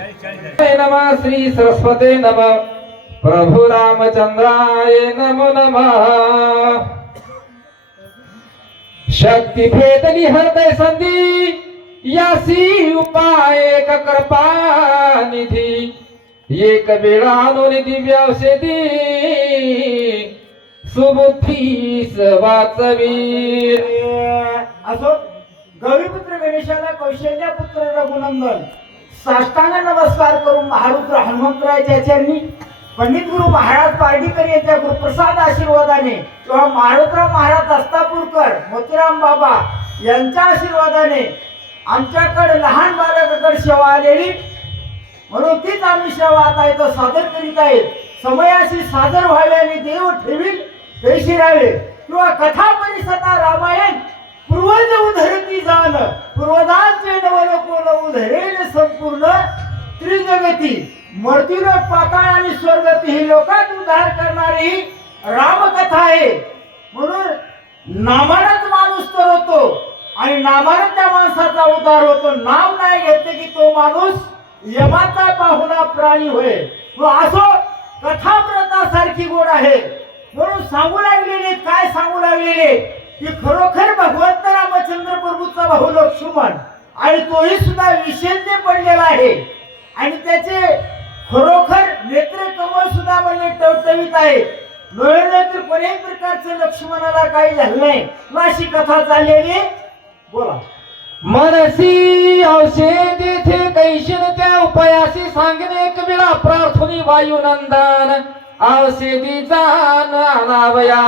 नमः श्री सरस्वते नमः प्रभु रामचंद्राय नमो नमः। शक्ती भेदली हृदय संधी यासी उपाय एक कृपा निधी एक वेळा आणून दिव्य औषधी सुबुद्धीस वाचवी। असो गौरीपुत्र गणेशाला कौशल्यपुत्र रघुनंदन साष्टांग नमस्कार करून महारुद्र हनुमंतरायाच्या चरणी पंडित गुरु महाराज पार्डीकर यांच्या गुरुप्रसाद आशीर्वादाने किंवा महारुद्र महाराज दस्तापूरकर मोतीराम बाबा यांच्या आशीर्वादाने आमच्याकडे लहान बालकाकडे सेवा आलेली म्हणून तीच आम्ही सेवा आता इथं सादर करीत आहेत। समयाशी सादर व्हावे आणि देव ठेवील तैशी राहावे किंवा कथा परिसता रामायण पूर्वज उधरती जाण पूर्वजांचे नवल कोण उधरेल संपूर्ण त्रिजगती मर्तीन पाताळ आणि स्वर्गती ही लोकात उद्धार करणारी रामकथा आहे। म्हणून नामानच माणूस तर होतो आणि नामानच त्या माणसाचा उद्धार होतो। नाव नाही घेतले की तो माणूस यमाचा पाहुणा प्राणी होय। असो कथाप्रथा सारखी गोड आहे म्हणून सांगू लागलेले काय सांगू लागलेले की खरोखर भगवंत रामचंद्र प्रभूचा भाऊ लक्ष्मण आणि तोही सुद्धा विषेद्य पडलेला आहे आणि त्याचे खरोखर नेत्र कमल सुद्धा म्हणजे टवटवीत आहे। नव्हे कोणत्याही प्रकारचं लक्ष्मणाला काही झालं नाही अशी कथा चाललेली। बोला मनसी औषध येथे कैशन त्या उपायाशी सांगणे एक वेळा प्रार्थनी वायुनंदन औषधी जाण आणावया।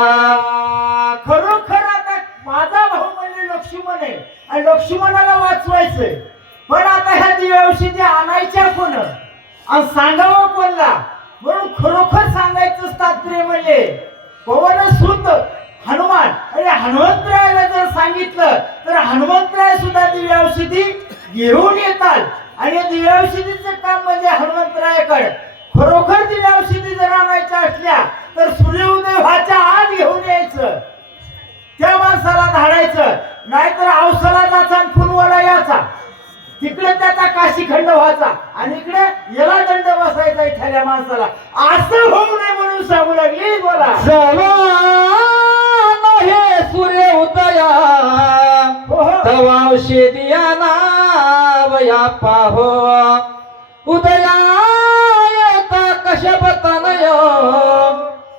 खरोखर आता माझा भाऊ म्हणजे लक्ष्मण आहे आणि लक्ष्मणाला वाचवायचंय पण आता ह्या दिव्या औषधी आणायच्या कोण आणि सांगावं कोणला म्हणून खरोखर सांगायचं तात्पर्य म्हणजे पवन सुत हनुमान आणि हनुमंतरायाला जर सांगितलं तर हनुमंतराय सुद्धा दिव्या औषधी घेऊन येतात आणि दिव्या औषधीचं काम म्हणजे हनुमंतरायाकडे खरोखर दिव्या औषधी जर आणायच्या असल्या तर सूर्योदय व्हायच्या आत घेऊन यायचं त्या माणसाला धाडायचं नाहीतर औसाला जायचा आणि फुलवाला यायचा तिकडे त्याचा काशीखंड व्हायचा आणि इकडे याला दंड बसायचा एखाद्या माणसाला असं होऊ नये म्हणून सांगू लागली। बोला हे सूर्य उदया तवा औषधी आणावया पाहो उदया येता कशप तनय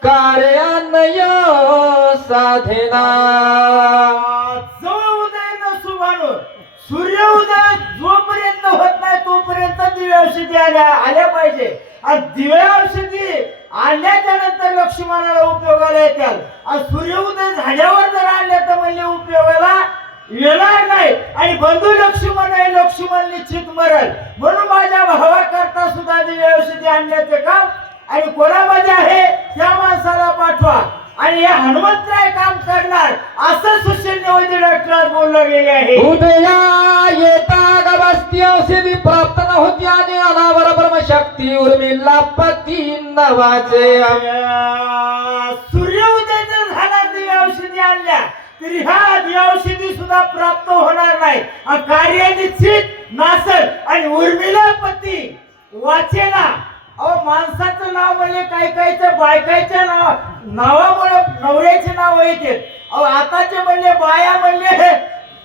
कार्यान्य साधना। सूर्य उदय जोपर्यंत होत नाही तोपर्यंत दिव्या औषधी आल्या पाहिजे आणि दिव्या औषधी आणल्याच्या नंतर लक्ष्मणाला उपयोगाला येतात आणि सूर्य उदय झाल्यावर जर आणल्या तर म्हणजे उपयोगाला येणार नाही आणि बंधू लक्ष्मण आहे लक्ष्मण निश्चित मरल म्हणून माझ्या भावाकरता सुद्धा दिव्या औषधी आणण्याचं काम आणि कोणामध्ये आहे त्या माणसाला पाठवा आणि हे हनुमंतराय काम करणार असं सुशेन्य वैद्य डॉक्टर बोललं गेले आहे। उदया येता गवस्ती औषधी प्राप्त न होती आणि अनावर ब्रह्मशक्ती उर्मिला पती नवाचे सूर्य उदय जर झाला दिव्या औषधी आणल्या तरी ह्या दिव्या औषधी सुद्धा प्राप्त होणार नाही कार्य निश्चित नासल आणि उर्मिला पती वाचेना। अहो माणसाचं नाव म्हणजे काही बायकाच्या नावामुळे नवऱ्याचे नाव येते। अहो आताचे म्हणले बाया म्हणले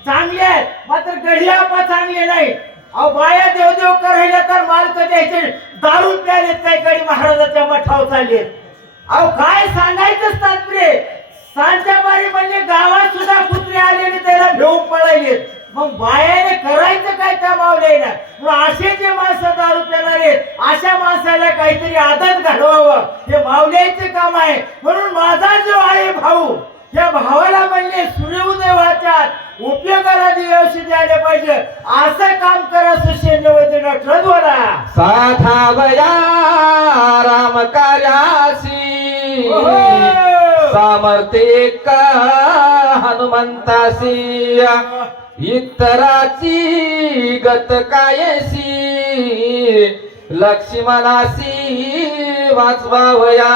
चांगले आहेत मात्र गढियापा चांगले नाही। अहो बाया देवदेव करायला तर मालक द्यायचे दारू प्यालेत काही कडे महाराजाच्या मठावर चालले। अहो काय सांगायचं तात्पर्य सांच्या बारी म्हणजे गावात सुद्धा कुत्रे आलेले त्याला घेऊन पळायले मग बायाने करायचं काय त्या मावल्याने मग असे जे माणसं दारू पिणारे अशा माणसाला काहीतरी आदत घडवावं हे मावल्याचं काम आहे। म्हणून माझा जो आहे भाऊ त्या भावाला म्हणले सूर्योदय व्हायच्यात उपयोगाला दिव्या औषधी आले पाहिजे असं काम करा सुशेन्य वैद्य डॉक्टर बोला साधावया राम कार्यासी सामर्थ्य का हनुमंतासी इतराची गत कायसी लक्ष्मणासी वाचवावया।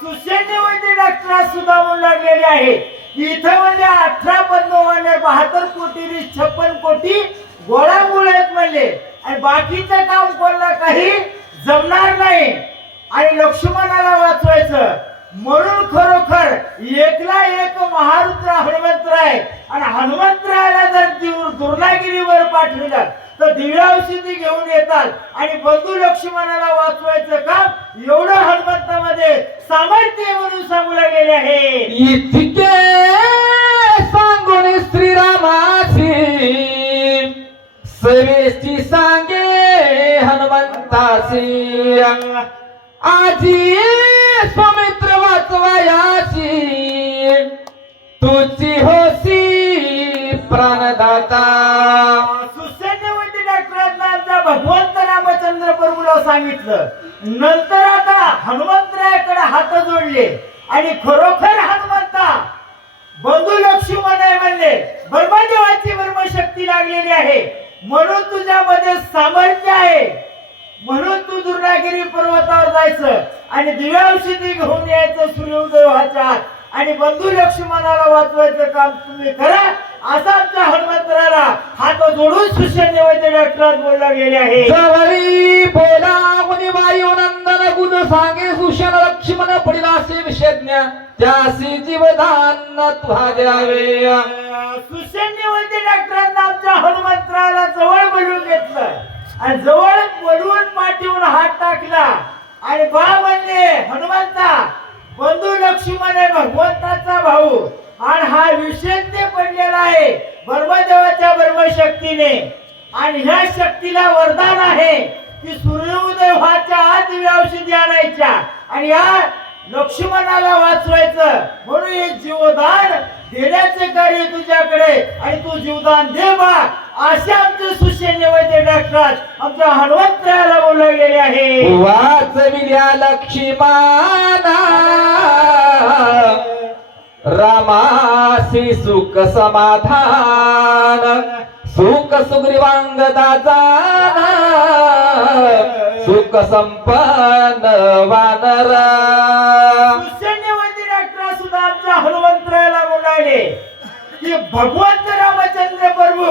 सुशेन्य वैद्य डॉक्टर सुद्धा म्हणू लागलेले आहे इथं म्हणजे 18 72 72 कोटी 56 कोटी गोळा मुळे म्हणले आणि बाकीचं काम कोणाला काही जमणार नाही आणि लक्ष्मणाला वाचवायचं म्हणून खरोखर एकला एक महारुद्र हनुमंतराय आणि हनुमंतरायाला जर दुर्नागिरीवर पाठविलं तर दिव्य औषधी घेऊन येतात आणि बंधू लक्ष्मणाला वाचवायचं काम एवढं हनुमंतामध्ये सामर्थ्य म्हणून सांगू लागलेले आहे. इतके सांगून श्रीरामाची सवेची सांगे हनुमंतासी आजी स्वामित्र वाचवायाची तुझी होसी प्राणदाता. सुसैन्यवती डॉक्टरांना भगवंत रामचंद्र प्रभूला सांगितलं. नंतर आता हनुमंतरायाकडे हात जोडले आणि खरोखर हनुमंता बंधू लक्ष्मण आहे म्हणले. ब्रह्मदेवाची ब्रह्मशक्ती लागलेली आहे म्हणून तुझ्यामध्ये सामर्थ्य आहे म्हणून तू दुर्नागिरी पर्वतावर जायचं आणि दिव्य औषधी घेऊन यायचं सूर्योदय व्हायच्या आणि बंधू लक्ष्मणाला वाचवायचं काम तुम्ही करा असं आमच्या हनुमंतराला हात जोडून सुसैन्यवती डॉक्टरात बोलला गेले आहे. जवळी बोला मुनी वायू नंदन गुण सांगे सुषण लक्ष्मण पडिलासे विषज्ञ त्यासी जीवदान तुहा द्यावे. सुसैन्यवती डॉक्टरांना आमच्या हनुमंतराला जवळ बोलवून घेतलं आणि जवळ बोलवून पाठीवून हात टाकला आणि बा म्हणले हनुमंता बंधू लक्ष्मण आहे भगवंताचा भाऊ आणि हा विषज्ञ पडलेला आहे ब्रह्मदेवाच्या ब्रह्मशक्तीने आणि ह्या शक्तीला वरदान आहे की सूर्योदय व्हायच्या आत दिव्य औषधी आणायच्या आणि या लक्ष्मणाला वाचवायचं म्हणून हे जीवदान देण्याचे कार्य तुझ्याकडे आणि तू जीवदान दे बा असे आमचे सुसैन्यवती डॉक्टर आमच्या हनुमंतरायाला बोलवलेले आहे. वाचविल्या लक्ष्मणा रामासी सुख समाधान सुख सुग्रीवांगदा जाना सुख संपन्न वानर. सुसैन्यवती डॉक्टर सुद्धा आमच्या हनुमंतरायाला बोलायले की भगवंत रामचंद्र प्रभू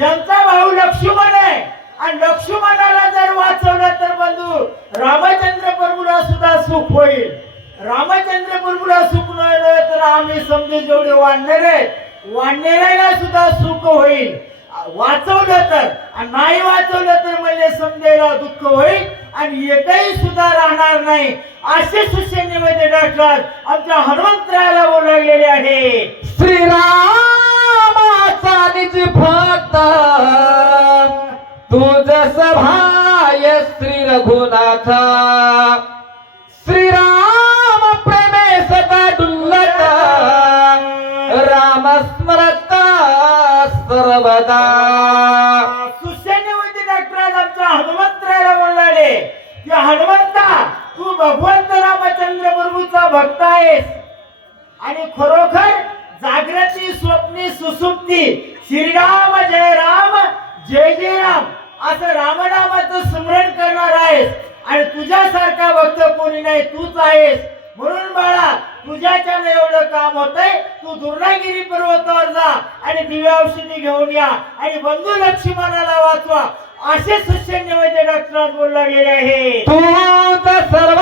यांचा भाऊ लक्ष्मण आहे आणि लक्ष्मणाला जर वाचवलं तर बंधू रामचंद्र प्रभूला सुद्धा सुख होईल. रामचंद्र प्रभूला सुख नाही तर आम्ही समजे जेवढे वाढणाऱ्याला सुद्धा सुख होईल. वाचवलं तर आणि नाही वाचवलं तर म्हणजे समजायला दुःख होईल आणि एकही सुद्धा राहणार नाही असे सुसैन्यवती डॉक्टर आमच्या हनुमंतरायाला बोलवलेले आहे. श्रीरामाचा निज भक्त तुझ सभाय श्री रघुनाथ श्रीराम प्रेमे सदा डुल्लत राम स्मरत सर्वदा. सुसैन्यवती डॉक्टर आमच्या हनुमंतरायाला बोलले की हनुमंता तू भगवंत रामचंद्र प्रभूचा भक्त आहेस आणि खरोखर जागृती स्वप्नी सुसुप्ती श्रीराम जय राम जय जय राम असं रामनामाचं स्मरण करणार आहेस आणि तुझ्यासारखा भक्त कोणी नाही तूच आहेस. म्हणून बाळा तुझ्याच्यानं एवढं काम होतंय तू दुर्नागिरी पर्वतावर जा आणि दिव्य औषधी घेऊन या आणि बंधू लक्ष्मणाला वाचवा असे सुसैन्यवती डॉक्टर बोलला गेले आहे. तुझ सर्व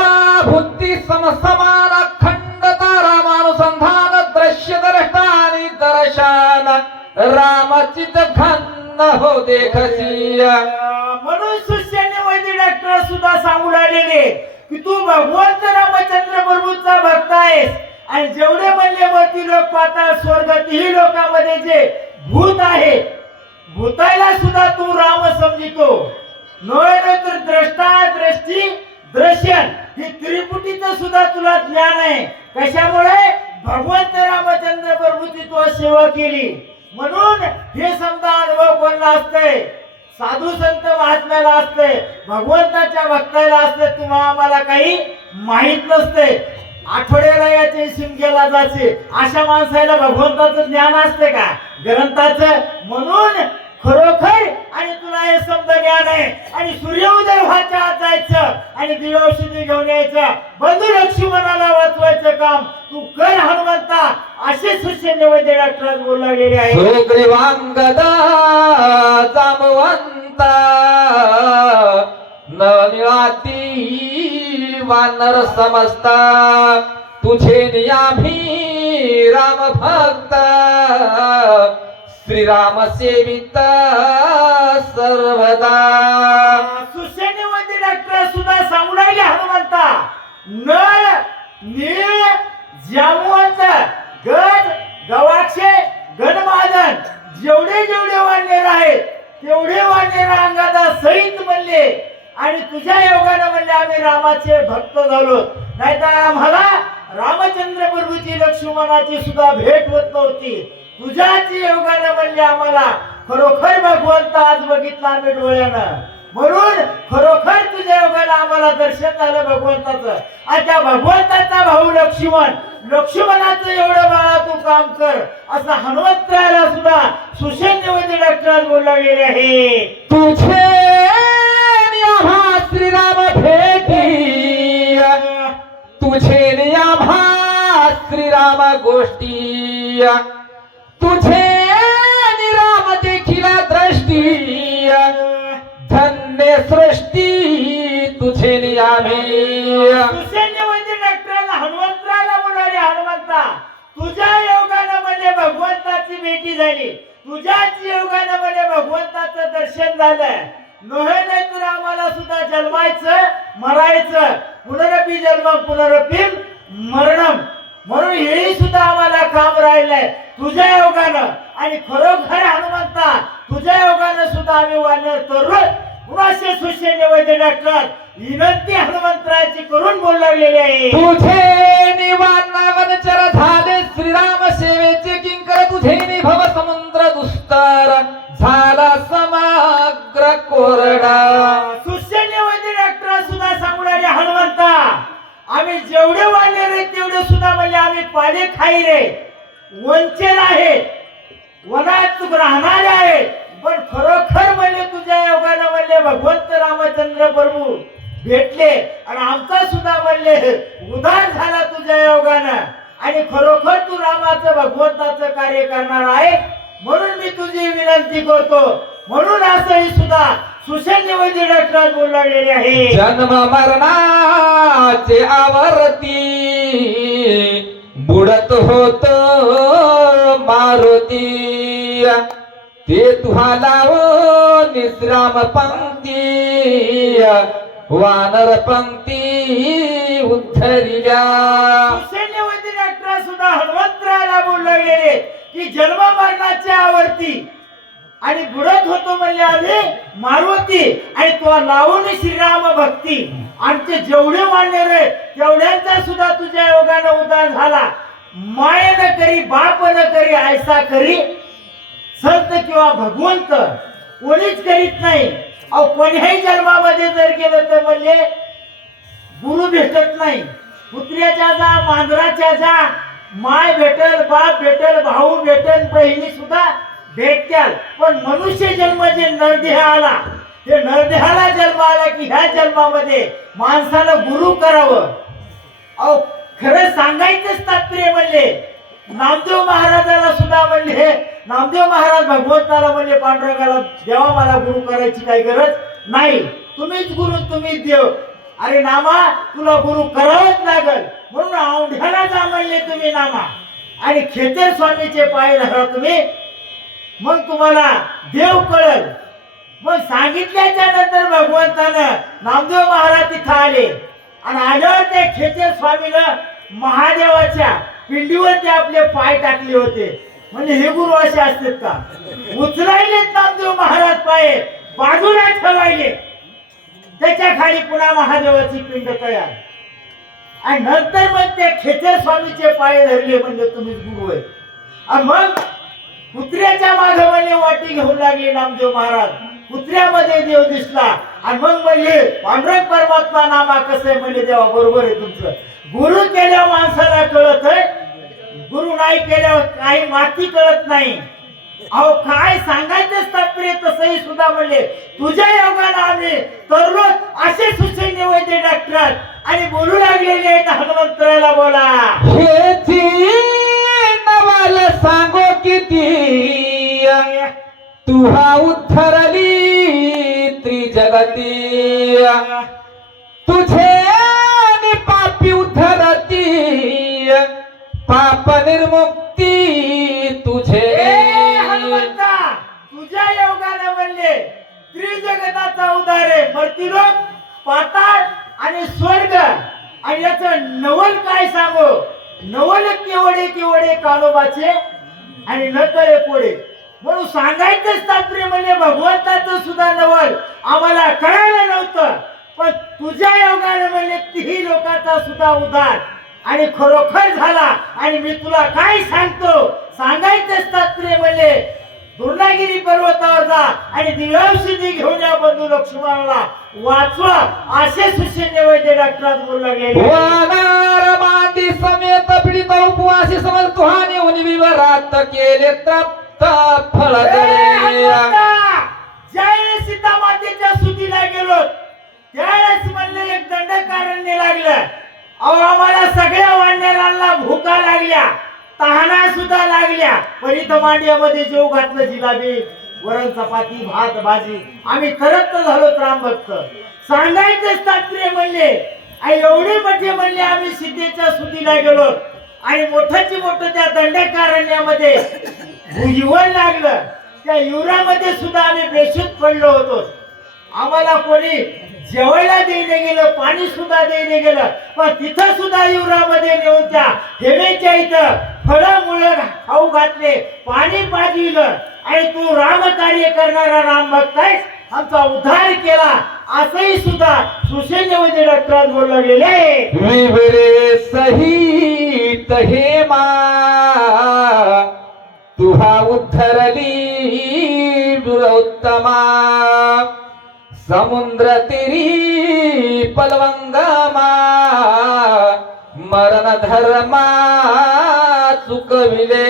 बुद्धी समसमान अखंडता रामानुसंधान दृश्य दर्शनानि दर्शन रामचित घन हो देखसी. म्हणून सुसैन्यवती डॉक्टर सुद्धा सांगू लागलेले की तू भगवंत रामचंद्र प्रभूचा भक्त आहेस आणि जेवढे म्हणले वरती लोक पाताळ स्वर्ग तिही लोकांमध्ये जे भूत आहे भूताला सुद्धा तू राम समजितो. नव्हे तर द्रष्टा दृष्टी दर्शन ही त्रिपुटीचं सुद्धा तुला ज्ञान आहे. कशामुळे भगवंत रामचंद्र प्रभूची तू सेवा केली म्हणून हे समजा अनुभव कोणाला असते साधू संत महात्म्याला असते भगवंताच्या भक्ताला असते तुम्हा आम्हाला काही माहित नसते. आठवड्याला याचे शिमग्याला जायचे अशा माणसाला भगवंताचं ज्ञान असते का ग्रंथाचं. म्हणून खरोखर आणि तुला हे समजा ज्ञान आहे आणि सूर्योदय व्हायच्या आत जायचं आणि दिव्य औषधी घेऊन यायचं बंधू लक्ष्मणाला वाचवायचं काम तू कर हनुमंता असे सुसैन्यवती डॉक्टर बोलला गेले आहे. सुग्रीवांगदा जामवंता वानर समजता तुझे नियाभी राम भक्त श्रीराम सेवित सर्वदा. सुसेनेमध्ये डॉक्टर सुद्धा सांगू लागले हनुमंता, नळ नीळ जांबुवंत गज गवाक्षे गणमादन जेवढे जेवढे वानर आहेत तेवढे वानर अंगादा सहित म्हणले आणि तुझ्या योगानं म्हणले आम्ही रामाचे भक्त झालो, नाहीतर आम्हाला रामचंद्र प्रभूची लक्ष्मणाची सुद्धा भेट होत नव्हती. तुझ्याच योगानं म्हणले आम्हाला खरोखर भगवंत आज बघितला आम्ही डोळ्यानं, म्हणून खरोखर तुझ्या योगानं आम्हाला दर्शन झालं भगवंताचं. आणि त्या भगवंताचा भाऊ लक्ष्मण, लक्ष्मणाचं एवढं बाळा तू काम कर असं हनुमंताला सुद्धा सुसैन्यवती डॉक्टर बोलला गेले आहे. तुझे आम्हा श्रीराम भेटी तुझे आम्हा श्रीराम गोष्टी तुझे राम देखील दृष्टी धन्य सृष्टी तुझे आम्ही. सुसैन्यवती डॉक्टरला हनुमंताला बोलवले, हनुमंता तुझ्या योगानं म्हणजे भगवंताची भेटी झाली, तुझ्याच योगानं म्हणजे भगवंताचं दर्शन झालं. नव्हे नाही तर आम्हाला सुद्धा जन्मायचं मरायचं, पुनरपी जन्म पुनरपी मरणम, म्हणून हे सुद्धा आम्हाला काम राहिलंय तुझ्या योगानं. आणि खरोखर हनुमंता तुझ्या योगानं सुद्धा आम्ही वानर तरुण कुणाशे सुसैन्यवती डॉक्टर विनंती हनुमंतराची करून बोलू लागलेली आहे. तुझे निवानावनचर झाले श्रीराम सेवेचे किंकर तुझे भव समुद्र दुस्तर झाला समग्र कोरडा. सुसैन्यवती डॉक्टर सुद्धा सांगू लागले, हनुमंता आम्ही जेवढे वानर आहेत तेवढे सुद्धा म्हणजे आम्ही पाले खाई रे वंचन आहे, वनात राहणारे आहे, पण खरोखर म्हणजे तुझ्या योगानं म्हणले भगवंत रामचंद्र प्रभू भेटले आणि आमचा सुद्धा म्हणले उद्धार झाला तुझ्या योगानं. आणि खरोखर तू रामाचं भगवंताचं कार्य करणार आहे, म्हणून मी तुझी विनंती करतो. म्हणून असंही सुद्धा सुसैन्यवती डॉक्टर बोलू लागलेले आहे. जन्म मरणाचे आवर्ती बुडत होत मारुती ते तुहाला निश्राम पंक्ती वानर पंक्ती उद्धरिल्या. सुसैन्यवती डॉक्टर सुद्धा हनुमंतराला बोलू लागलेले की जन्म मरणाच्या आवर्ती आणि बुडत होतो म्हणजे आम्ही मारुती आणि तो लावून श्रीराम भक्ती. आमचे जेवढे वानर आहे तेवढ्यांचा सुद्धा तुझ्या योगानं उद्धार झाला. माय न करी बाप न करी ऐसा करी संत किंवा भगवंत कोणीच करीत नाही. अहो कोण्याही जन्मामध्ये जर गेलं तर म्हणजे गुरु भेटत नाही. कुत्र्याच्या जा मांजराच्या जा माय भेटल बाप भेटल भाऊ भेटल बहिणी सुद्धा भेटत्याल, पण मनुष्य जन्म जे नरदेह आला ते नरदेहाला जन्म आला की ह्या जन्मामध्ये माणसानं गुरु करावं. अहो खरं सांगायचंच तात्पर्य म्हणले नामदेव महाराजाला सुद्धा म्हणले, नामदेव महाराज भगवंताला म्हणले पांडुरंगाला देवा मला गुरु करायची काही गरज नाही, तुम्हीच गुरु तुम्हीच देव. अरे नामा तुला गुरु करावंच लागल, म्हणून औंढ्याला जा म्हणले तुम्ही नामा आणि खेचर स्वामीचे पाय धरा तुम्ही, मग तुम्हाला देव कळल. मग सांगितल्याच्या नंतर भगवंतानं नामदेव महाराज तिथं आले आणि आल्यावर त्या खेचर स्वामीनं महादेवाच्या पिंडीवर ते आपले पाय टाकले होते. म्हणजे हे गुरु असे असतात का? उचलायलेत नामदेव महाराज पाय बाजूला ठेवायले, त्याच्या खाली पुन्हा महादेवाची पिंड तयार आणि नंतर मग ते खेचर स्वामीचे पाय धरले म्हणजे तुम्ही गुरु आहे. आणि मग कुत्र्याच्या मागे म्हणजे वाटी घेऊन लागले नामदेव महाराज, कुत्र्यामध्ये देव दिसला आणि मग म्हणले पांडुरंग परमात्मा नामा कसं आहे म्हणजे देवा बरोबर आहे तुमचं. गुरु केल्या माणसाला कळत आहे, गुरु नाही केल्यावर काही माती कळत नाही. अहो काय सांगायचं तात्पर्य तसंही सुद्धा म्हणले तुझ्या योगानं आम्ही तरलो असे सुसैन्यवती डॉक्टर आणि बोलू लागलेले आहेत हनुमंतराला बोला. नवाला सांगो किती तुहा उद्धरली त्रिजगती तुझे पाप निर्मुक्ती तुझे ए हनुमंता, तुझ्या योगाने म्हणले त्रिजगताचा उद्धार आहे. मर्त्यलोक, पाताळ आणि स्वर्ग. आणि याचं नवल काय सांगू? नवल केवढे केवढे काळोबाचे आणि नकळे पोळे. म्हणून सांगायचंच तात्पर्य म्हणजे भगवंताचं सुद्धा नवल आम्हाला कळालं नव्हतं, पण तुझ्या योगाने म्हणजे तिही लोकांचा सुद्धा उद्धार आणि खरोखर झाला. आणि मी तुला काय सांगतो, सांगायचंच तात्पर्य म्हणजे दुर्गागिरी पर्वतावर जा आणि दिव्यौषधी घेऊन या बंधू लक्ष्मणाला वाचवा, असे सुशेन्य वैद्य डॉक्टरात बोलू लागले. वानर माती समेत पीडित उपवासी समज तुहाने उनी विवरात केले तप्त फळ जळे. जय सीता मातेच्या सुतीला गेलो त्यावेळेस म्हणले एक दंडकारण्य लागलं. अहो आम्हाला सगळ्या वानरांना भुका लागल्या, तहाना सुद्धा लागल्या, पण इथं मांड्यामध्ये जेव घातलं, जिलाबी, वरण, चपाती, भात, भाजी. आम्ही तरत झालो रामभक्त. सांगायचंच तात्पर्य म्हणले एवढे मोठे म्हणले आम्ही सीतेच्या सुतीला गेलो आणि मोठ्याची मोठं त्या दंडकारण्यामध्ये भुजवण लागलं. त्या युरामध्ये सुद्धा आम्ही बेशुद्ध पडलो होतो. आम्हाला कोणी जेवायला देणे गेलं, पाणी सुद्धा देणे गेलं, पण तिथं सुद्धा युरामध्ये नेऊन त्या हेमेच्या इथं फळं मुळं खाऊ घातले, पाणी पाजविलं. आणि तू राम कार्य करणारा राम भक्त आहेस, आमचा उद्धार केला, असंही सुद्धा सुशेन्य डॉक्टरात बोलले गेले. विवरे सहित हेमा तुहा उद्धरली उत्तमा. समुद्र तिरी पलवंगमा मरण धर्मा चुकविले.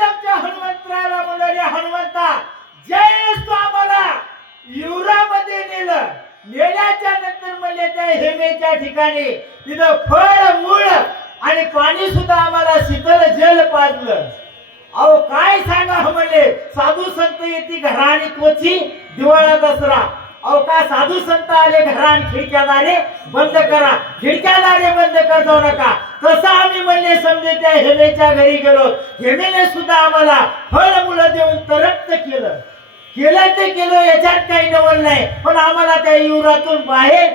आमच्या हनुमंतराला म्हणाले, हनुमंता जय तू आम्हाला युरामध्ये नेलं. नेल्याच्या नंतर म्हणजे त्या हेमेच्या ठिकाणी तिथं फळ मूळ आणि पाणी सुद्धा आम्हाला शीतल जल पाजलं. अहो काय सांगा म्हणले, साधू संत येते घरा आणि तोची दिवाळा दसरा. अहो का साधू संत आले घरा आणि खिडक्या दारे बंद करा, खिडक्या दारे बंद कर जाऊ नका. तसं आम्ही म्हणले समजे त्या हेमेच्या घरी गेलो. हेमेने सुद्धा आम्हाला फळ मुलं देऊन तरक्त केलं. केलं ते केलं, याच्यात काही नवल नाही, पण आम्हाला त्या युरातून बाहेर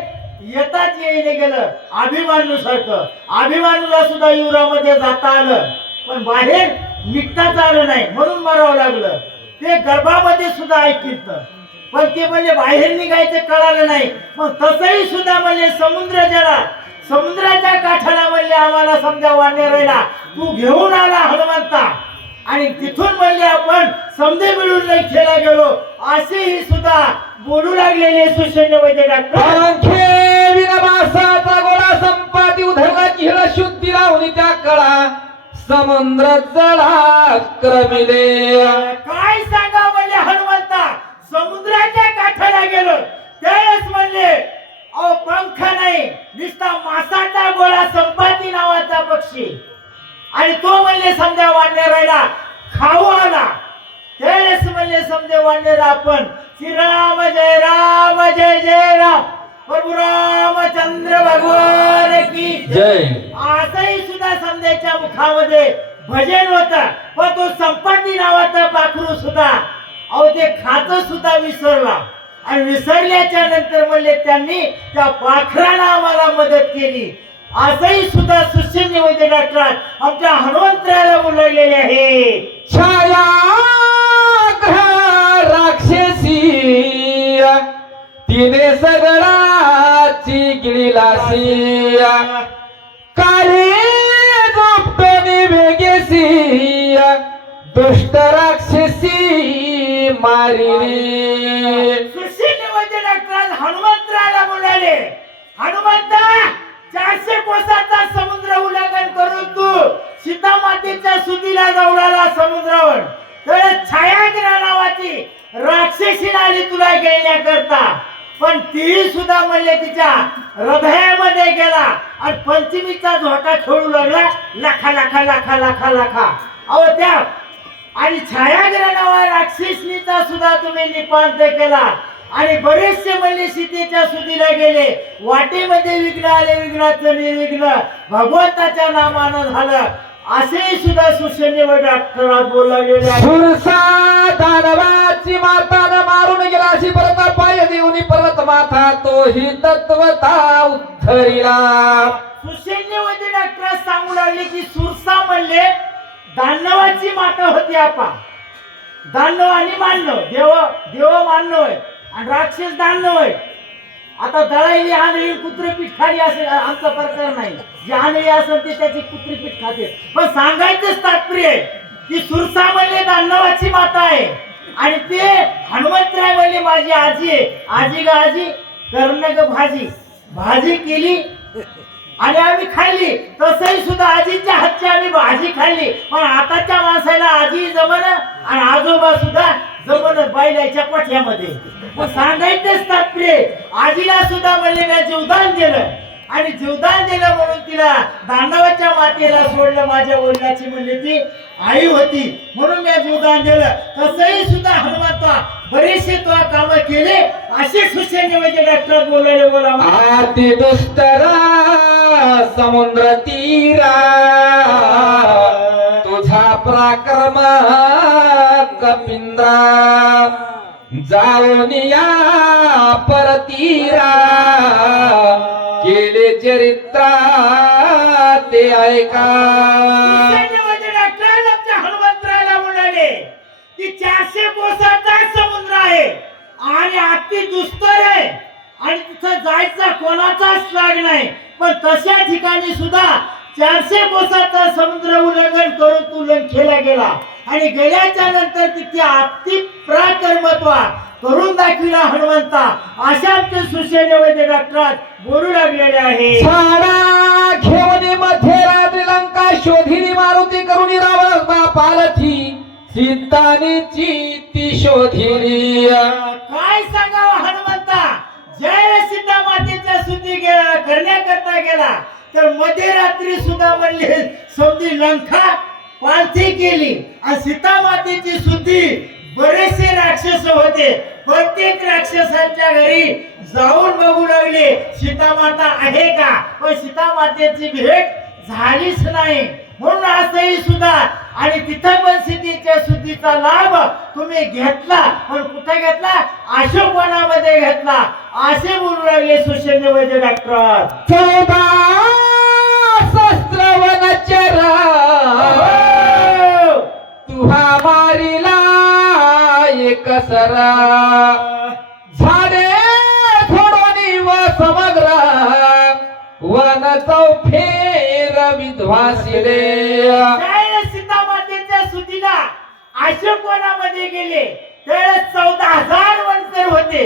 येताच येईने गेलं. अभिमानूसारखं अभिमानूला सुद्धा युरामध्ये जाता आलं, पण बाहेर निघताच आलं नाही, म्हणून मरावं लागलं. ते गर्भामध्ये सुद्धा ऐकित, पण ते म्हणजे बाहेर निघायचं कळालं नाही. मग तसंही सुद्धा म्हणजे समुद्राच्या काठाला म्हणले आम्हाला समजा वानेरायला तू घेऊन आला हनुमंता. आणि तिथून म्हणले आपण समजे मिळून नाही खेळला गेलो, असेही सुद्धा बोलू लागलेले सुशेन्य वैद्य डॉक्टर. विनवासाचा गोळा संपाती उधरला खेळ शुद्धी लावून त्या कळा समुद्र जळा क्रमिले. काय सांगा म्हणजे हनुमंता, समुद्राच्या काठाला गेलो त्यावेळेस म्हणले अहो पंख नाही, नुसता मासाचा गोळा संपाती नावाचा पक्षी. आणि तो म्हणले समजा वानेरायला खाऊ आला. त्यावेळेस म्हणले समजे वानेरा आपण श्रीराम जय जय राम प्रभू रामचंद्र भगवान की जय. असंही सुद्धा समजायच्या मुखामध्ये भजन होता, पण तो संपाती नावाचा पाखरू सुद्धा अहो ते खात सुद्धा विसरला. आणि विसरल्याच्या नंतर म्हणले त्यांनी त्या पाखराला आम्हाला मदत केली. असंही सुद्धा सुशेन्य वैद्य डॉक्टरात आमच्या हनुमंतराला बोललेले आहे. छाया राक्षसी तिने सगळाची गिळीलासी. काळी जोपटोनी वेगेसी दुष्ट राक्षसी मारिली. सुशेन्य वैद्य डॉक्टर हनुमंतराला बोलाले, हनुमंता 400 कोसाचा समुद्र उल्लंघन करून तू सीता मातेच्या सुतीला जाऊन आला समुद्रावर. तर छायाग्रह नावाची राक्षसी आली तुला घेण्याकरता, पण ती सुद्धा म्हणले तिच्या हृदयामध्ये गेला आणि पंचमीचा झोका खेळू लागला. लाखा लाखा लाखा लाखा लाखा अहो त्या आणि छायाग्रह नावा राक्षसीचा सुद्धा तुम्ही निपांत केला. आणि बरेचसे म्हणले सीतेच्या सुदीला गेले, वाटेमध्ये विघ्न आले, विघ्नाचं निर्विघ्न भगवंताच्या नामानं झालं, असे सुद्धा सुशेने व डॉक्टरात बोलला गेले आहे. सुरसा दानवाची मातानं मारून गेला, अशी परत पाय देऊन पर्वत माथा तोही तत्वता उद्धरिला. सुशेन्यवती डॉक्टर सांगू लागले की सुरसा म्हणले दानवाची माता होती. आपा दानव आणि मानव, देव मानव आहे आणि राक्षस दानव आहे. आता दळाईली आंधळी कुत्रपीठ खाली असेल आमचा प्रकार नाही, जे आंधळी असेल ते त्याची कुत्रपीठ खाते. पण सांगायचंच तात्पर्य आहे की सुरसा म्हणले दानवाची माता आहे आणि ते हनुमंतराय म्हणले माझी आजी आहे. आजी ग आजी कर्ण ग भाजी, भाजी केली आणि आम्ही खाल्ली. तसंही सुद्धा आजीच्या हातची आम्ही भाजी खाल्ली. पण आताच्या माणसाला आजी जमन आणि आजोबा सुद्धा जमन बैलाच्या पठ्यामध्ये. मग सांगायचंच तात्पर्य आजीला सुद्धा म्हणले मी जीवदान दिलं आणि जीवदान दिलं म्हणून तिला दानवाच्या मातेला सोडलं. माझ्या वडिलाची म्हणले ती आई होती म्हणून मी जीवदान दिलं. तसंही सुद्धा हनुमंता बरेचसे तो काम केले, असे सुशेन्यवती डॉक्टर बोलायला बोला. आती दुस्तरा समुद्र तीरा तुझा पराक्रम कपिंद्रा जाऊन या परतीरा केले चरित्रा ते ऐका. सुशेन्यवती डॉक्टर हनुमंतरायला म्हणाले की 400 कोसाचा समुद्र आहे आणि अति दुस्तर आहे आणि तिथं जायचा कोणाचाच लाग नाही. पण तशा ठिकाणी सुद्धा 400 कोसाचा समुद्र उल्लंघन करून तू लंकेला गेला आणि गेल्याच्या नंतर तिथे अति पराक्रमत्व करून दाखविला हनुमंता. अशा आमचे सुशेन्यवती डॉक्टर बोलू लागलेले आहे. साडा घेऊन मध्ये रात्री लंका शोधिनी मारुती करून रावण पालथी सीतानीची ती शोधिली. काय सांगावं हनुमंता, जय सीता मातेच्या स्तुती करण्याकरता गेला तर मध्यरात्री सुद्धा म्हणले समधी लंका पालथी केली आणि सीता मातेची स्तुती. बरेचसे राक्षस होते, प्रत्येक राक्षसांच्या घरी जाऊन बघू लागले सीता माता आहे का, पण सीता मातेची भेट झालीच नाही. म्हणून असंही सुद्धा आणि तिथं पण सीतेच्या स्तुतीचा लाभ तुम्ही घेतला, पण कुठे घेतला, अशोकवनामध्ये घेतला, असे बोलू लागले सुशेन्यवती डॉक्टर. 14 सहस्रवनचरा तुहा मारिला एक सरा झाडे थोडोनी व समग्र वन चौफेर विध्वासिले. त्यावेळेस सीता मातेच्या स्तुतीला अशोकवनामध्ये गेले त्यावेळेस 14,000 वनकर होते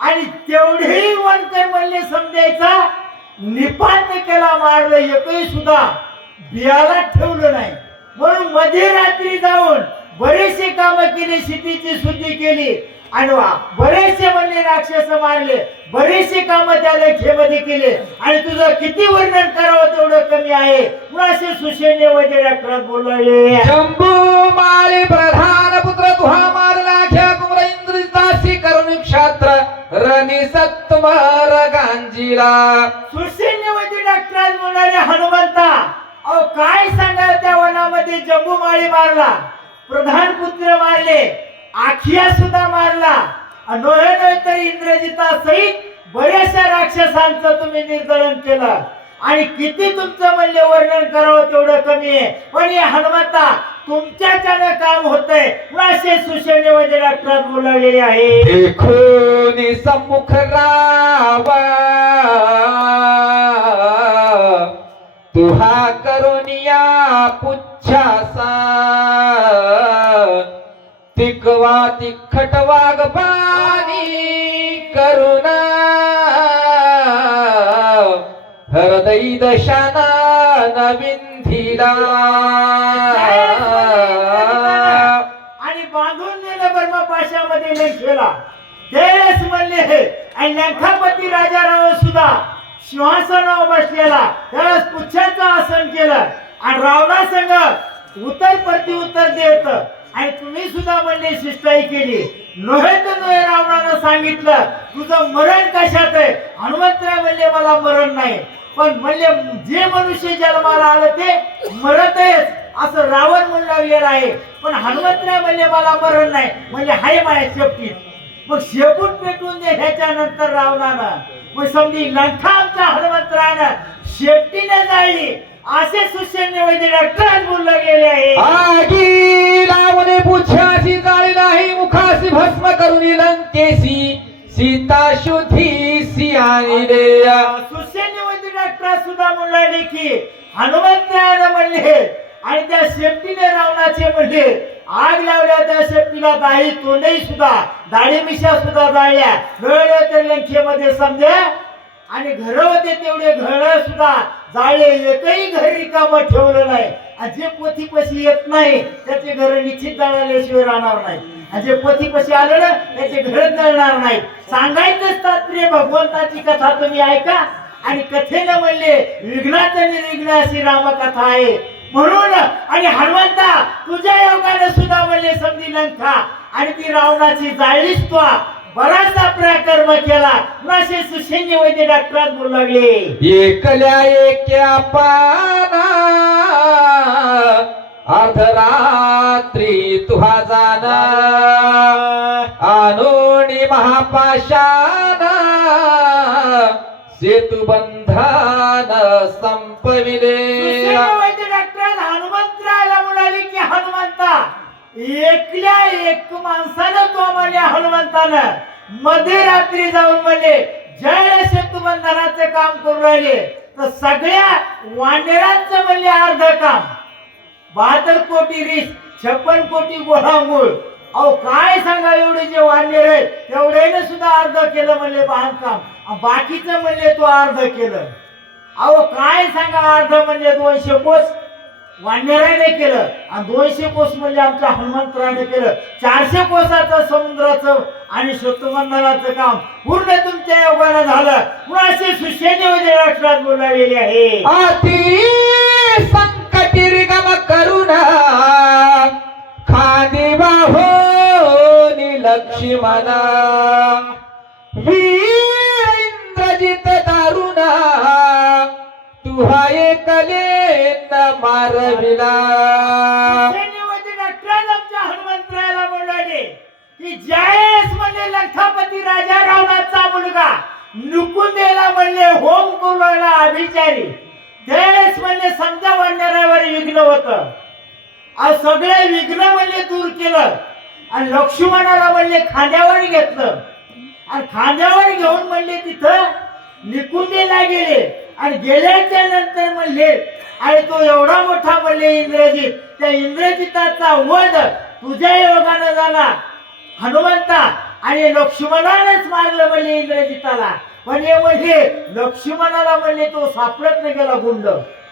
आणि तेवढेही वनकर म्हणले समजायचा निपात केला, मारलं, एकही सुद्धा बियाला ठेवलं नाही. म्हणून मध्यरात्री जाऊन बरेचसे काम केले, सीतेची स्तुती केली आणि बरेचसे म्हणले राक्षस मारले, बरेचसे काम त्या लेखेमध्ये केले आणि तुझं किती वर्णन करावं तेवढं कमी आहे. असे सुशेन्यवती डॉक्टर बोलले. शंभू माळी प्रधान पुत्र तुहा मारला ख्या कुमर इंद्रिदासी करुणी क्षात्र रणी सत्वर गांजीला. सुशेन्यवती डॉक्टर बोलणारे हनुमंता, अहो काय सांगा, त्या वनामध्ये जंबूमाळी मारला, प्रधान पुत्र मारले, आखिया सुद्धा मारला, नव्हे तर इंद्रजिता सहित बऱ्याचशा राक्षसांचं तुम्ही निर्दलन केलं आणि किती तुमचं म्हणले वर्णन करावं तेवढं कमी आहे. पण हे हनुमंता तुमच्याच्यानं काम होतंय. असे सुशेन्यवती डॉक्टर बोललेले आहे. देखोनी सम्मुख रावा तुहा करुनिया पुच्छासा तिकवा तिखट वाग पाणी करुणा हृदय दशाना नविंधिला. आणि बांधून नेलं ब्रह्मपाशामध्ये लंकेला. त्यावेळेस म्हणले आणि लंकापती राजाराव सुद्धा सिंहासनावर बसलेला, त्यावेळेस पुच्छाचं आसन केलं आणि रावणासंग उत्तर प्रत्युत्तर देत आणि तुम्ही सुद्धा म्हणले शिष्टाई केली. नव्हे तर नव्हे रावणानं सांगितलं सांगितलं तुझं मरण कशात आहे. हनुमंतराय म्हणले मला मरण नाही, पण म्हणले जे मनुष्य जन्माला आलं ते मरतच असं रावण म्हणू लागलेलं आहे. पण हनुमंतराय म्हणले मला मरण नाही, म्हणजे हाय माया शेपटीत. मग शेपूट पेटून दे ह्याच्या नंतर रावणानं मग समजी लंका आमच्या हनुमंतरायनं शेपटीने जाळली असे सुशेन्य वैद्य डॉक्टर बोलले गेले आहे. आगी लावणे पुछासी जाळी नाही, मुखासी भस्म करून लंकेसी सीता शुद्धीसी आणि देया. सुशेन्य वैद्य डॉक्टर सुद्धा म्हणले की हनुमंतरायानं म्हणले आणि त्या शेपटीने रावणाचे म्हणले आग लावल्या त्या शेपटीला दाढी तोंडही सुद्धा दाढी मिशा सुद्धा जाळल्या, गळल्या तर लंकेमध्ये समजा आणि घर होते तेवढे घर सुद्धा जाळे, एकही घर रिकामं ठेवलं नाही. आणि जे पोथीपाशी येत नाही त्याचे घर निश्चित जाळल्याशिवाय राहणार नाही, आणि जे पोथीपाशी आलं ना त्याचे घर जळणार नाही. सांगायचंच तात्पर्य भगवंताची कथा तुम्ही ऐका. आणि कथेनं म्हणले विघ्नाचं निर्विघ्न अशी रामकथा आहे म्हणून. आणि हनुमंता तुझ्या योगाने सुद्धा म्हणले समजी लंका आणि ती रावणाची जाळलीच तो बराचसा पराक्रम केला. असे सुशेन्य वैद्य डॉक्टर बोलू लागले. एकल्या एक्या पाना अर्धरात्री तुहा जाना, आणोणी महापाशाना सेतु बंधन संपविले. सुशेन्य वैद्य डॉक्टर हनुमंतरायला म्हणाले की हनुमंता एकल्या एक माणसानं तो म्हणले हनुमंतानं मध्यरात्री जाऊन म्हणले जय सेतुबंधनाचं काम करून राहिले तर सगळ्या वानरांचं म्हणले अर्ध काम. 72 कोटी रीस 56 कोटी गोळामूळ. अहो काय सांगा एवढे जे वानर आहेत तेवढ्याने सुद्धा अर्ध केलं म्हणले बांधकाम, बाकीचं म्हणले तो अर्ध केलं. अहो काय सांगा अर्ध म्हणजे 200 कोस वानराने केलं आणि 200 कोस म्हणजे आमच्या हनुमंतराने केलं. 400 कोसाचं समुद्राचं आणि शत्रुबंधनाचं काम पूर्ण तुमच्या योगानं झालं. असे सुशेन्य वैद्य डॉक्टर बोलला गेले आहे. अति संकटी रिगम करुणा खादी बाहो लक्ष्मणा, वीर इंद्रजित दारुणा तुहा एकले न मारविला. आमच्या हनुमंतरायाला बोलले की ज्यावेळेस म्हणले लंकापती राजा रावणाचा मुलगा नुकुंदेला म्हणले होम करू लागला अभिचारी, त्यावेळेस म्हणले समजा वानरावर विघ्न होतं. आज सगळे विघ्न म्हणले दूर केलं आणि लक्ष्मणाला म्हणले खांद्यावर घेतलं आणि खांद्यावर घेऊन म्हणले तिथं निकुंदेला गेले. आणि गेल्याच्या नंतर म्हणले आणि तो एवढा मोठा म्हणले इंद्रजित, त्या इंद्रजिताचा वध तुझ्या योगानं झाला हनुमंता. आणि लक्ष्मणानेच मारलं म्हणले इंद्रजिताला. पण हे म्हणले लक्ष्मणाला म्हणले तो सापडत नाही गेला गुंड,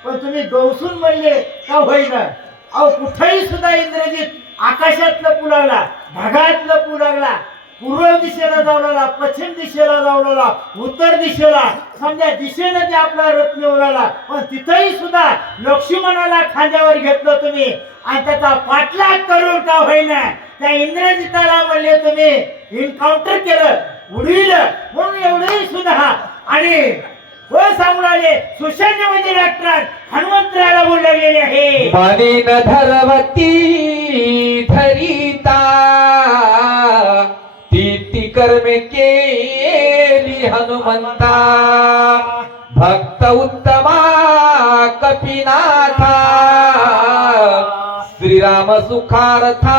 पण तुम्ही गवसून म्हणले का होईना. अहो कुठेही सुद्धा इंद्रजित आकाशातलं पुलावला, ढगातलं पुलावला, पूर्व दिशेला जाऊ लागला, पश्चिम दिशेला जाऊ लागला, उत्तर दिशेला समजा दिशेनं ते आपला रथ निवडला. पण तिथेही सुद्धा लक्ष्मणाला खांद्यावर घेतलं तुम्ही आणि त्याचा पाठलाग करून का होईना त्या इंद्रजिताला म्हणले तुम्ही एन्काउंटर केलं, उडविलं. म्हणून एवढंही सुद्धा आणि सांगून आले सुशेन्य वैद्य डॉक्टर हनुमंतरायाला बोलले गेले आहे. मनीन धरवती धरिता ती कर्मे केली हनुमंता, भक्त उत्तमा कपिनाथा श्रीराम सुखार्था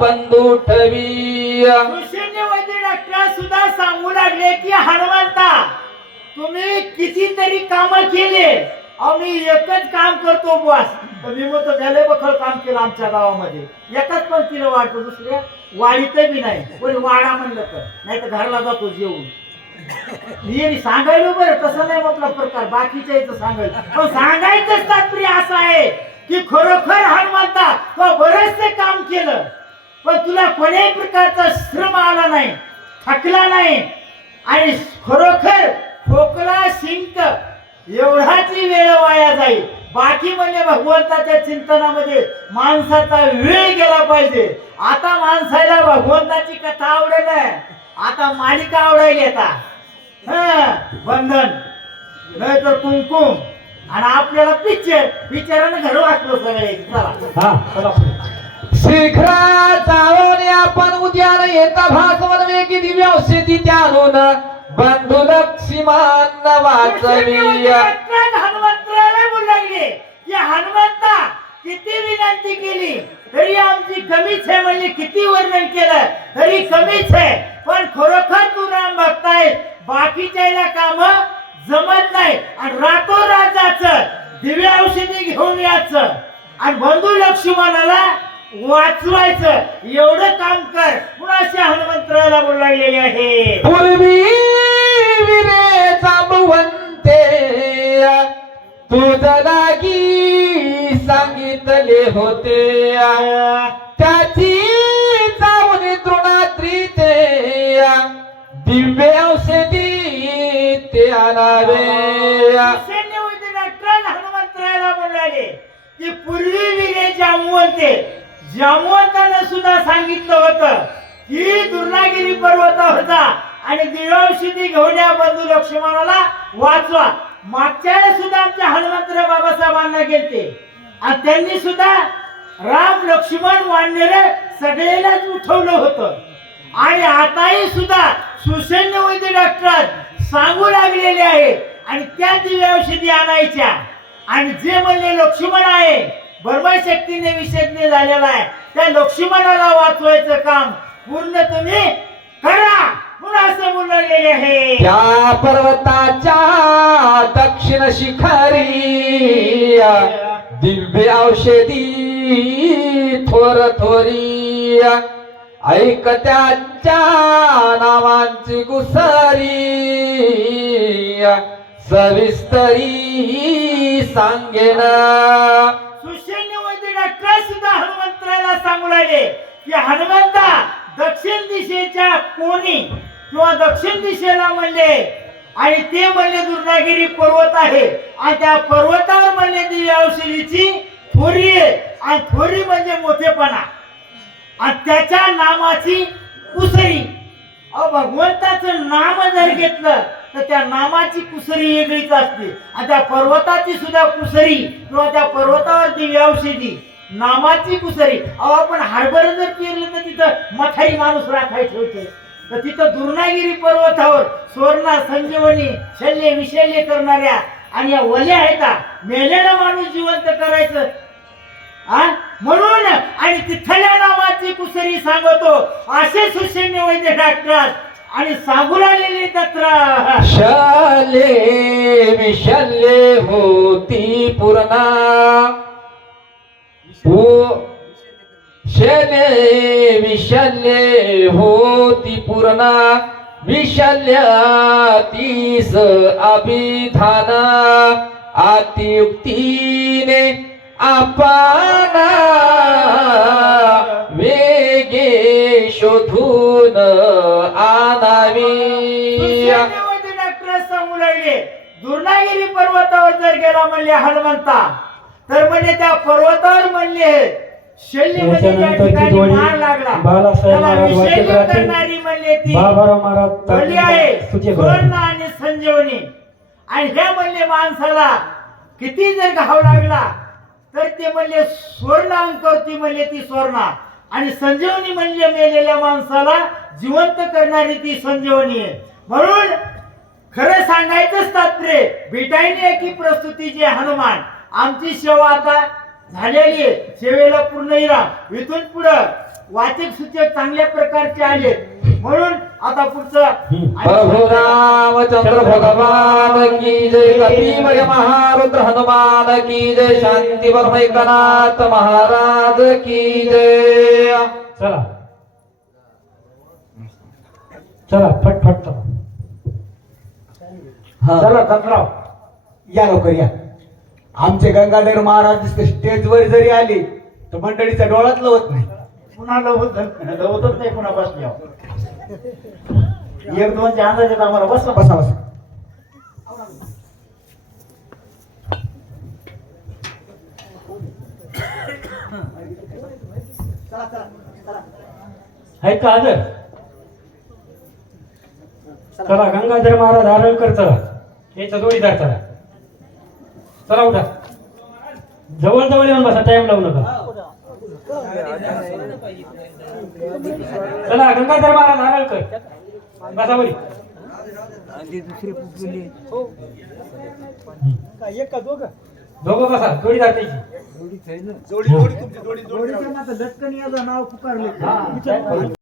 बंधू ठवी. सुशेन्य वैद्य डॉक्टर सुद्धा सांगू लागले की हनुमंता तुम्ही कितीतरी काम केले, मी एकच काम करतो बॉस. तर मी म्हणतो त्याला बखळ काम केलं आमच्या गावामध्ये, एकाच पंक्तीला वाढतो, दुसऱ्या वाढीत बी नाही. कोणी वाडा म्हणलं तर नाही तर घरला जातो जेवून. मी सांगायलो बरं तसं नाही म्हटलं प्रकार, बाकीच्या इथं सांगायचं. पण सांगायचंच तात्पर्य असं आहे की खरोखर हनुमंता तो बरेचसे काम केलं, पण तुला कोणत्याही प्रकारचा श्रम आला नाही, थकला नाही. आणि खरोखर खोकला शिंक एवढाची वेळ वाया जाईल. बाकी म्हणजे भगवंताच्या चिंतनामध्ये माणसाचा वेळ गेला पाहिजे. आता माणसाला भगवंताची कथा आवडेल, आता मालिका आवडायला येतात. बंधन नाही तर कुमकुम आणि आपल्याला पिक्चरानं घर वाचलो सगळे. चला. शीघ्र जाऊन आपण उद्याला येता भासवन वेगी दिव्य औषधी त्यानून बंधू लक्ष्मण वाचवी. हनुमंतराला बोलू लागले की हनुमंता किती विनंती केली तरी आमची कमीच आहे, म्हणजे किती वर्णन केलं तरी कमीच आहे. पण खरोखर तू राम भक्त आहे, बाकीच्या काम जमत नाही आणि रातोराजाचं दिव्य औषधी घेऊन यायचं आणि बंधू लक्ष्मणाला वाचवायचं एवढं काम कर. कुणाशी हनुमंतराला बोलू लागलेले आहे. पूर्वी विरे जांबवंते तुझ लागी सांगितले होते, त्याची जाऊन तृणाद्रीते दिव्य औषधी ते आणावे. हनुमंतराला बोलले की पूर्वी विरे जांबवंतानं सुद्धा सांगितलं होतं की दुर्नागिरी पर्वतावरचा आणि दिव्यौषधी घेऊन या बंधू लक्ष्मणाला वाचवा. मागच्या वेळेस सुद्धा आमच्या हनुमंतराव बाबासाहेबांना गेलते आणि त्यांनी सुद्धा राम लक्ष्मण वानरे सगळ्यालाच उठवलं होतं. आणि आताही सुद्धा सुसैन्य वैद्य डॉक्टर सांगू लागलेले आहे आणि त्या दिव्य औषधी आणायच्या. आणि जे म्हणले लक्ष्मण आहे ब्रह्मशक्तीने विषज्ञ झालेला आहे, त्या लक्ष्मणाला वाचवायचं काम पूर्ण तुम्ही करा म्हणून असं बोललेले आहे. त्या पर्वताच्या दक्षिण शिखरी दिव्य औषधी थोर थोरी ऐक त्याच्या नावांची गुसरी सविस्तरी सांगेन. सुसैन्य वैद्य डॉक्टर सुद्धा हनुमंतराला सांगू लागले की हनुमंता दक्षिण दिशेच्या कोणी किंवा दक्षिण दिशेला म्हणले आणि ते म्हणले दुर्नागिरी पर्वत आहे आणि त्या पर्वतावर म्हणले दिव्य औषधीची थोरी आहे आणि थोरी म्हणजे मोठेपणा आणि त्याच्या नामाची कुसरी. भगवंताचं नाम जर घेतलं तर त्या नामाची कुसरी वेगळीच असते आणि त्या पर्वताची सुद्धा कुसरी किंवा त्या पर्वतावर दिव्य औषधी नामाची कुसरी. आपण हरभर जर पेरलं तर तिथं मठाई माणूस राखायचे होते, तर तिथं दुर्नागिरी पर्वतावर सुवर्ण संजीवनी शल्य विशल्य करणाऱ्या आणि या वल्या आहेत मेलेला माणूस जिवंत करायचं म्हणून आणि तिथल्या नामाची कुसरी सांगतो असे सुसैन्य वैद्य डॉक्टर आणि सांगू लागलेली तत्र शल्ये विशल्ये होती पूर्णा शल्ये विशल्ये होती पूर्णा विशल्य तीस अभिधान अतियुक्तीने आपण वेगे शोधून आणावी. डॉक्टर सांगू लागले दुर्नागिरी पर्वतावर जर गेला म्हणले हनुमंता तर म्हणजे त्या पर्वतावर म्हणले शल्य म्हणजे त्या ठिकाणी मार लागला त्याला विशल्य करणारी म्हणले ती वली आहे सुवर्ण आणि संजीवनी. आणि ह्या म्हणले माणसाला किती जर घाव लागला तर ते म्हणले स्वर्ण अंकवरती म्हणले ती स्वर्णा आणि संजीवनी म्हणजे मेलेल्या माणसाला जिवंत करणारी ती संजीवनी आहे. म्हणून खरं सांगायचंच तात्पर्य भेटायने की प्रस्तुती जे हनुमान आमची सेवा आता झालेली आहे. सेवेला पूर्ण विराम. इथून पुढं वाचक सूचक चांगल्या प्रकारचे आले म्हणून आता पुढचं प्रभु रामचंद्र भगवान की जय. कपिमय महारुद्र हनुमान की जय. शांती परमैकनाथ महाराज की जय. चला चला फटफट चला. चला दत्तराव या लवकर या. आमचे गंगाधर महाराज स्टेजवर जरी आले तर मंडळीचा डोळाच लवत नाही. पुन्हा लवतच नाही पुन्हा बसल्यावर एक दोनच्या अंदाजात आम्हाला बसा बसा बसा. आहे का आदर चला गंगाधर महाराज आरळकर चला याचा जोडीदार चला चला उठा जवळ जवळ येऊन बसा टाइम लावू नका चला गंगाधर महाराज आरळकर बसा बरी दोघं बसा जोडीदार त्याची जोडीच्या मात्र लटकन याचं नाव पुकारले